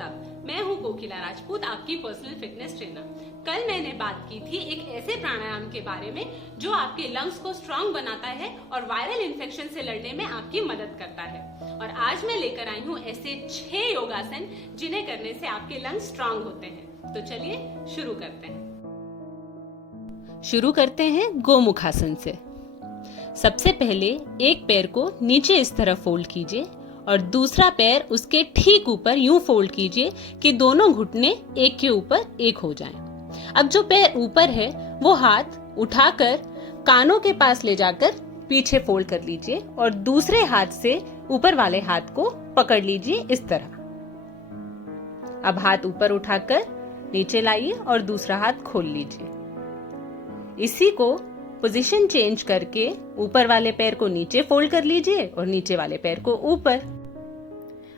Club. मैं हूँ कोकिला राजपूत, आपकी पर्सनल फिटनेस ट्रेनर। कल मैंने बात की थी एक ऐसे प्राणायाम के बारे में जो आपके लंग्स को स्ट्रांग बनाता है और वायरल इन्फेक्शन से लड़ने में आपकी मदद करता है। और आज मैं लेकर आई हूँ ऐसे 6 योगासन जिन्हें करने से आपके लंग्स स्ट्रांग होते हैं। तो चलिए शुरू करते हैं गोमुखासन से। सबसे पहले एक पैर को नीचे इस तरह फोल्ड कीजिए और दूसरा पैर उसके ठीक ऊपर यूं फोल्ड कीजिए कि दोनों घुटने एक के ऊपर एक हो जाएं। अब जो पैर ऊपर है वो हाथ उठाकर कानों के पास ले जाकर पीछे फोल्ड कर लीजिए और दूसरे हाथ से ऊपर वाले हाथ को पकड़ लीजिए इस तरह। अब हाथ ऊपर उठाकर नीचे लाइए और दूसरा हाथ खोल लीजिए। इसी को पोजीशन चेंज करके ऊपर वाले पैर को नीचे फोल्ड कर लीजिए और नीचे वाले पैर को ऊपर।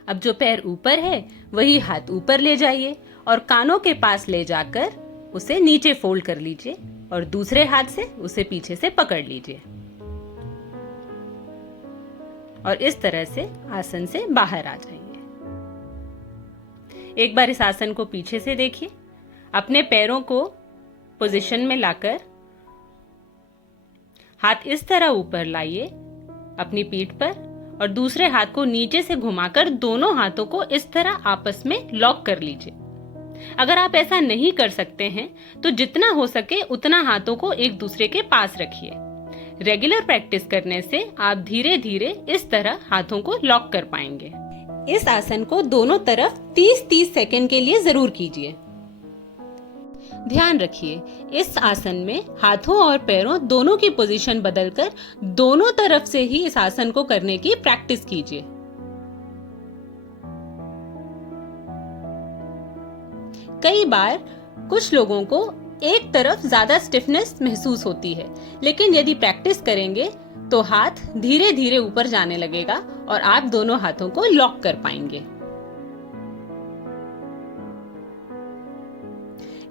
अब जो पैर ऊपर है वही हाथ ऊपर ले जाइए और कानों के पास ले जाकर उसे नीचे फोल्ड कर लीजिए और दूसरे हाथ से उसे पीछे से पकड़ लीजिए और इस तरह से आसन से बाहर आ जाइए। एक बार इस आसन को पीछे से देखिए। अपने पैरों को पोजीशन में लाकर हाथ इस तरह ऊपर लाइए अपनी पीठ पर और दूसरे हाथ को नीचे से घुमाकर दोनों हाथों को इस तरह आपस में लॉक कर लीजिए। अगर आप ऐसा नहीं कर सकते हैं तो जितना हो सके उतना हाथों को एक दूसरे के पास रखिए। रेगुलर प्रैक्टिस करने से आप धीरे धीरे इस तरह हाथों को लॉक कर पाएंगे। इस आसन को दोनों तरफ 30-30 सेकंड के लिए जरूर कीजिए। ध्यान रखिए, इस आसन में हाथों और पैरों दोनों की पोजीशन बदलकर दोनों तरफ से ही इस आसन को करने की प्रैक्टिस कीजिए। कई बार कुछ लोगों को एक तरफ ज्यादा स्टिफनेस महसूस होती है, लेकिन यदि प्रैक्टिस करेंगे तो हाथ धीरे धीरे ऊपर जाने लगेगा और आप दोनों हाथों को लॉक कर पाएंगे।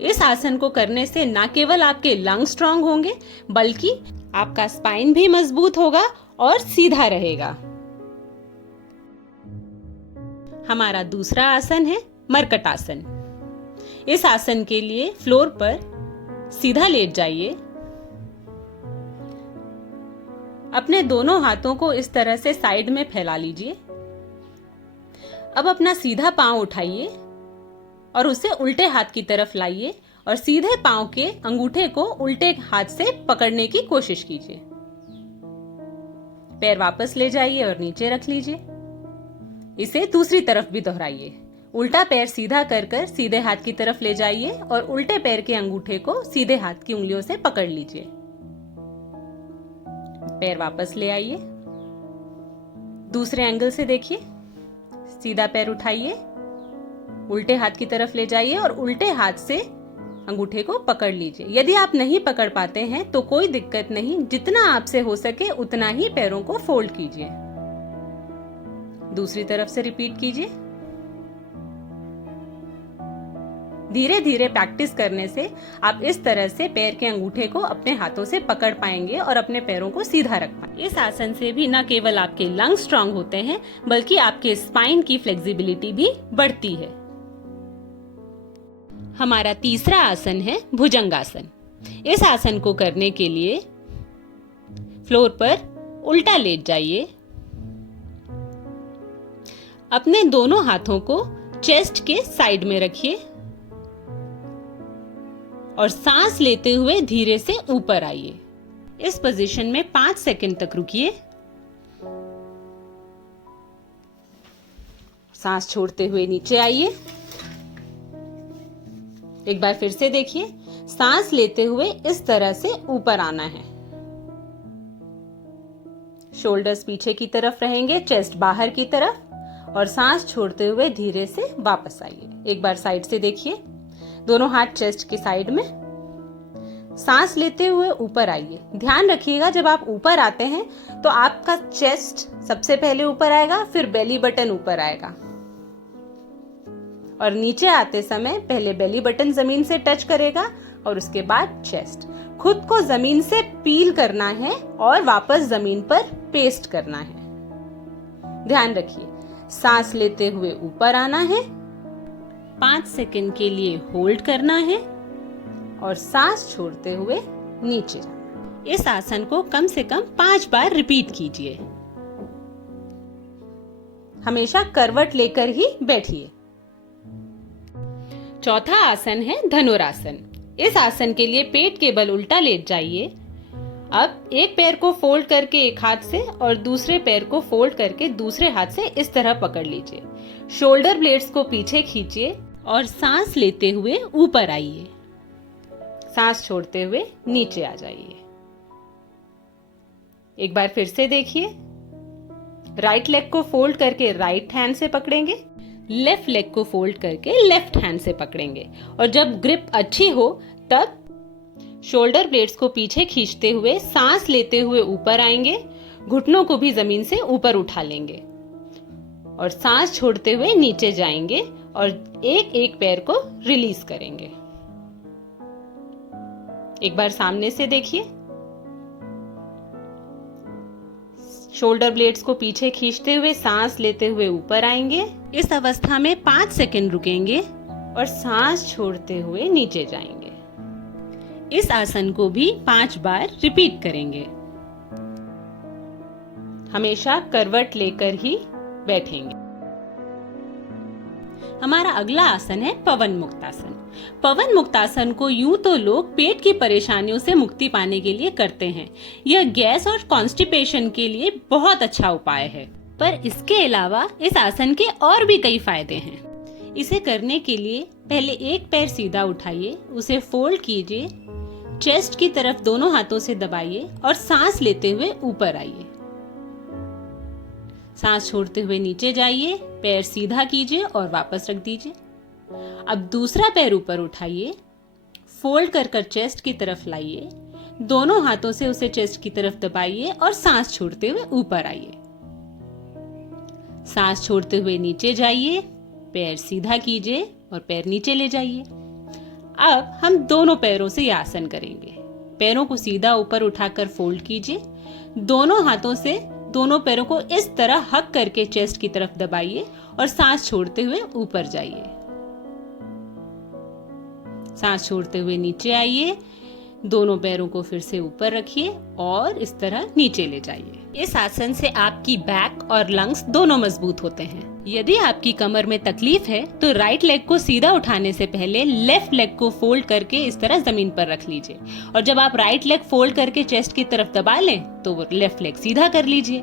इस आसन को करने से न केवल आपके लंग स्ट्रांग होंगे बल्कि आपका स्पाइन भी मजबूत होगा और सीधा रहेगा। हमारा दूसरा आसन है मरकट आसन। इस आसन के लिए फ्लोर पर सीधा लेट जाइए। अपने दोनों हाथों को इस तरह से साइड में फैला लीजिए। अब अपना सीधा पांव उठाइए और उसे उल्टे हाथ की तरफ लाइए और सीधे पांव के अंगूठे को उल्टे हाथ से पकड़ने की कोशिश कीजिए। पैर वापस ले जाइए और नीचे रख लीजिए। इसे दूसरी तरफ भी दोहराइए। उल्टा पैर सीधा कर कर सीधे हाथ की तरफ ले जाइए और उल्टे पैर के अंगूठे को सीधे हाथ की उंगलियों से पकड़ लीजिए। पैर वापस ले आइए। दूसरे एंगल से देखिए। सीधा पैर उठाइए, उल्टे हाथ की तरफ ले जाइए और उल्टे हाथ से अंगूठे को पकड़ लीजिए। यदि आप नहीं पकड़ पाते हैं तो कोई दिक्कत नहीं, जितना आपसे हो सके उतना ही पैरों को फोल्ड कीजिए। दूसरी तरफ से रिपीट कीजिए। धीरे धीरे प्रैक्टिस करने से आप इस तरह से पैर के अंगूठे को अपने हाथों से पकड़ पाएंगे और अपने पैरों को सीधा रख पाएंगे। इस आसन से भी न केवल आपके लंग स्ट्रांग होते हैं बल्कि आपके स्पाइन की फ्लेक्सिबिलिटी भी बढ़ती है। हमारा तीसरा आसन है भुजंगासन। इस आसन को करने के लिए फ्लोर पर उल्टा लेट जाइए। अपने दोनों हाथों को चेस्ट के साइड में रखिए और सांस लेते हुए धीरे से ऊपर आइए। इस पोजीशन में 5 सेकंड तक रुकिए। सांस छोड़ते हुए नीचे आइए। एक बार फिर से देखिए। सांस लेते हुए इस तरह से ऊपर आना है। शोल्डर्स पीछे की तरफ रहेंगे, चेस्ट बाहर की तरफ और सांस छोड़ते हुए धीरे से वापस आइए। एक बार साइड से देखिए। दोनों हाथ चेस्ट की साइड में। सांस लेते हुए ऊपर आइए। ध्यान रखिएगा, जब आप ऊपर आते हैं तो आपका चेस्ट सबसे पहले ऊपर आएगा, फिर बेली बटन ऊपर आएगा और नीचे आते समय पहले बेली बटन जमीन से टच करेगा और उसके बाद चेस्ट। खुद को जमीन से पील करना है और वापस जमीन पर पेस्ट करना है। ध्यान रखिए, सांस लेते हुए ऊपर आना है, 5 सेकंड के लिए होल्ड करना है और सांस छोड़ते हुए नीचे जाना। इस आसन को कम से कम 5 बार रिपीट कीजिए। हमेशा करवट लेकर ही बैठिए। चौथा आसन है धनुरासन। इस आसन के लिए पेट के बल उल्टा लेट जाइए। अब एक पैर को फोल्ड करके एक हाथ से और दूसरे पैर को फोल्ड करके दूसरे हाथ से इस तरह पकड़ लीजिए। शोल्डर ब्लेड्स को पीछे खींचिए और सांस लेते हुए ऊपर आइए। सांस छोड़ते हुए नीचे आ जाइए। एक बार फिर से देखिए। राइट लेग को फोल्ड करके राइट हैंड से पकड़ेंगे, लेफ्ट लेग को फोल्ड करके लेफ्ट हैंड से पकड़ेंगे और जब ग्रिप अच्छी हो तब शोल्डर ब्लेड्स को पीछे खींचते हुए सांस लेते हुए ऊपर आएंगे। घुटनों को भी जमीन से ऊपर उठा लेंगे और सांस छोड़ते हुए नीचे जाएंगे और एक एक पैर को रिलीज करेंगे। एक बार सामने से देखिए। शोल्डर ब्लेड्स को पीछे खींचते हुए सांस लेते हुए ऊपर आएंगे। इस अवस्था में 5 सेकंड रुकेंगे और सांस छोड़ते हुए नीचे जाएंगे। इस आसन को भी 5 बार रिपीट करेंगे। हमेशा करवट लेकर ही बैठेंगे। हमारा अगला आसन है पवन मुक्तासन। पवन मुक्तासन को यूं तो लोग पेट की परेशानियों से मुक्ति पाने के लिए करते हैं। यह गैस और कॉन्स्टिपेशन के लिए बहुत अच्छा उपाय है, पर इसके अलावा इस आसन के और भी कई फायदे हैं। इसे करने के लिए पहले एक पैर सीधा उठाइए, उसे फोल्ड कीजिए, चेस्ट की तरफ दोनों हाथों से दबाइए और सांस लेते हुए ऊपर आइए। सांस छोड़ते हुए नीचे जाइए, पैर सीधा कीजिए और वापस रख दीजिए। अब दूसरा पैर ऊपर उठाइए, फोल्ड कर चेस्ट की तरफ लाइए, दोनों हाथों से उसे चेस्ट की तरफ दबाइए और सांस छोड़ते हुए ऊपर आइए। सांस छोड़ते हुए नीचे जाइए, पैर सीधा कीजिए और पैर नीचे ले जाइए। अब हम दोनों पैरों से यह आसन करेंगे। पैरों को सीधा ऊपर उठाकर फोल्ड कीजिए, दोनों हाथों से दोनों पैरों को इस तरह हक करके चेस्ट की तरफ दबाइए और सांस छोड़ते हुए ऊपर जाइए। सांस छोड़ते हुए नीचे आइए, दोनों पैरों को फिर से ऊपर रखिए और इस तरह नीचे ले जाइए। इस आसन से आपकी बैक और लंग्स दोनों मजबूत होते हैं। यदि आपकी कमर में तकलीफ है तो राइट लेग को सीधा उठाने से पहले लेफ्ट लेग को फोल्ड करके इस तरह जमीन पर रख लीजिए और जब आप राइट लेग फोल्ड करके चेस्ट की तरफ दबा लें तो लेफ्ट लेग सीधा कर लीजिए।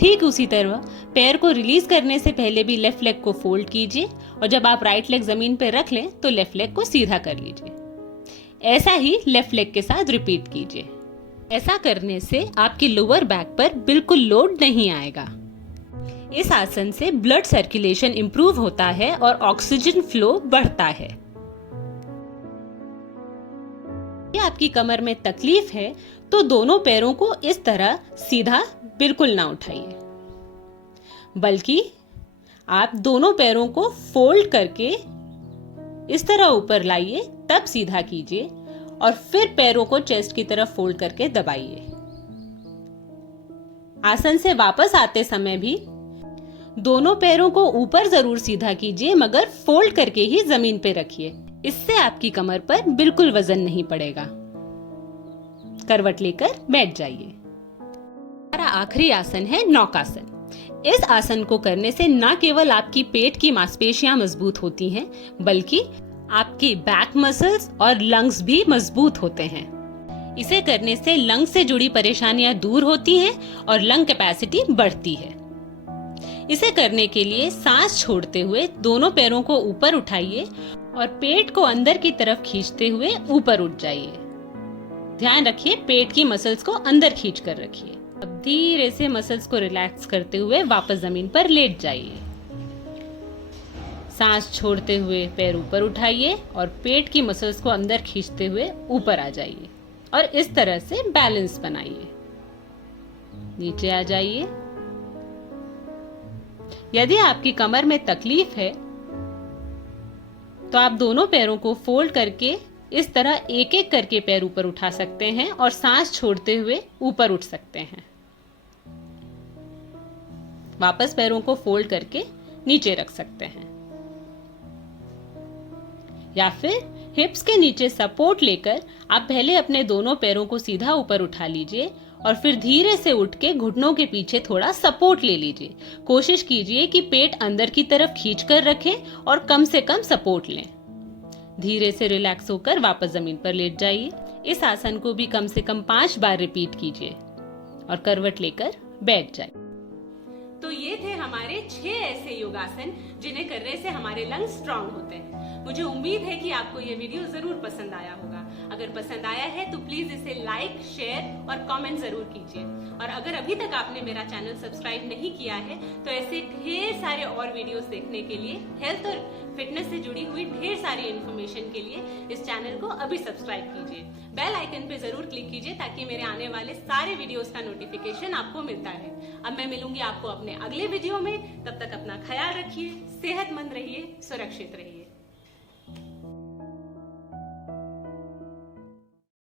ठीक उसी तरह पैर को रिलीज करने से पहले भी लेफ्ट लेग को फोल्ड कीजिए और जब आप राइट लेग जमीन पर रख लें तो लेफ्ट लेग को सीधा कर लीजिए। ऐसा ही लेफ्ट लेग के साथ रिपीट कीजिए। ऐसा करने से आपकी लोअर बैक पर बिल्कुल लोड नहीं आएगा। इस आसन से ब्लड सर्कुलेशन इंप्रूव होता है और ऑक्सीजन फ्लो बढ़ता है। यदि आपकी कमर में तकलीफ है तो दोनों पैरों को इस तरह सीधा बिल्कुल ना उठाइए, बल्कि आप दोनों पैरों को फोल्ड करके इस तरह ऊपर लाइए, तब सीधा कीजिए और फिर पैरों को चेस्ट की तरफ फोल्ड करके दबाइए। आसन से वापस आते समय भी दोनों पैरों को ऊपर जरूर सीधा कीजिए, मगर फोल्ड करके ही जमीन पे रखिए। इससे आपकी कमर पर बिल्कुल वजन नहीं पड़ेगा। करवट लेकर बैठ जाइए। हमारा आखिरी आसन है नौकासन। इस आसन को करने से न केवल आपकी पेट की मांसपेशियां मजबूत होती हैं, बल्कि आपके बैक मसल्स और लंग्स भी मजबूत होते हैं। इसे करने से लंग्स से जुड़ी परेशानियां दूर होती हैं और लंग कैपेसिटी बढ़ती है। इसे करने के लिए सांस छोड़ते हुए दोनों पैरों को ऊपर उठाइए और पेट को अंदर की तरफ खींचते हुए ऊपर उठ जाइए। ध्यान रखिए, पेट की मसल्स को अंदर खींच कर रखिए। अब धीरे से मसल्स को रिलैक्स करते हुए वापस जमीन पर लेट जाइए। सांस छोड़ते हुए पैर ऊपर उठाइए और पेट की मसल्स को अंदर खींचते हुए ऊपर आ जाइए और इस तरह से बैलेंस बनाइए। नीचे आ जाइए। यदि आपकी कमर में तकलीफ है तो आप दोनों पैरों को फोल्ड करके इस तरह एक एक करके पैर ऊपर उठा सकते हैं और सांस छोड़ते हुए ऊपर उठ सकते हैं। वापस पैरों को फोल्ड करके नीचे रख सकते हैं। या फिर हिप्स के नीचे सपोर्ट लेकर आप पहले अपने दोनों पैरों को सीधा ऊपर उठा लीजिए और फिर धीरे से उठ के घुटनों के पीछे थोड़ा सपोर्ट ले लीजिए। कोशिश कीजिए कि पेट अंदर की तरफ खींच कर रखें और कम से कम सपोर्ट लें। धीरे से रिलैक्स होकर वापस जमीन पर लेट जाइए। इस आसन को भी कम से कम 5 बार रिपीट कीजिए और करवट लेकर बैठ जाइए। तो ये थे हमारे 6 ऐसे योगासन जिन्हें करने से हमारे लंग्स स्ट्रांग होते हैं। मुझे उम्मीद है कि आपको ये वीडियो जरूर पसंद आया होगा। अगर पसंद आया है तो प्लीज इसे लाइक, शेयर और कमेंट जरूर कीजिए। और अगर अभी तक आपने मेरा चैनल सब्सक्राइब नहीं किया है तो ऐसे ढेर सारे और वीडियोस देखने के लिए, हेल्थ और फिटनेस से जुड़ी हुई ढेर सारी इन्फॉर्मेशन के लिए इस चैनल को अभी सब्सक्राइब कीजिए। बेल आइकन पे जरूर क्लिक कीजिए ताकि मेरे आने वाले सारे वीडियोस का नोटिफिकेशन आपको मिलता रहे। अब मैं मिलूंगी आपको अपने अगले वीडियो में। तब तक अपना ख्याल रखिए, सेहतमंद रहिए, सुरक्षित रहिए।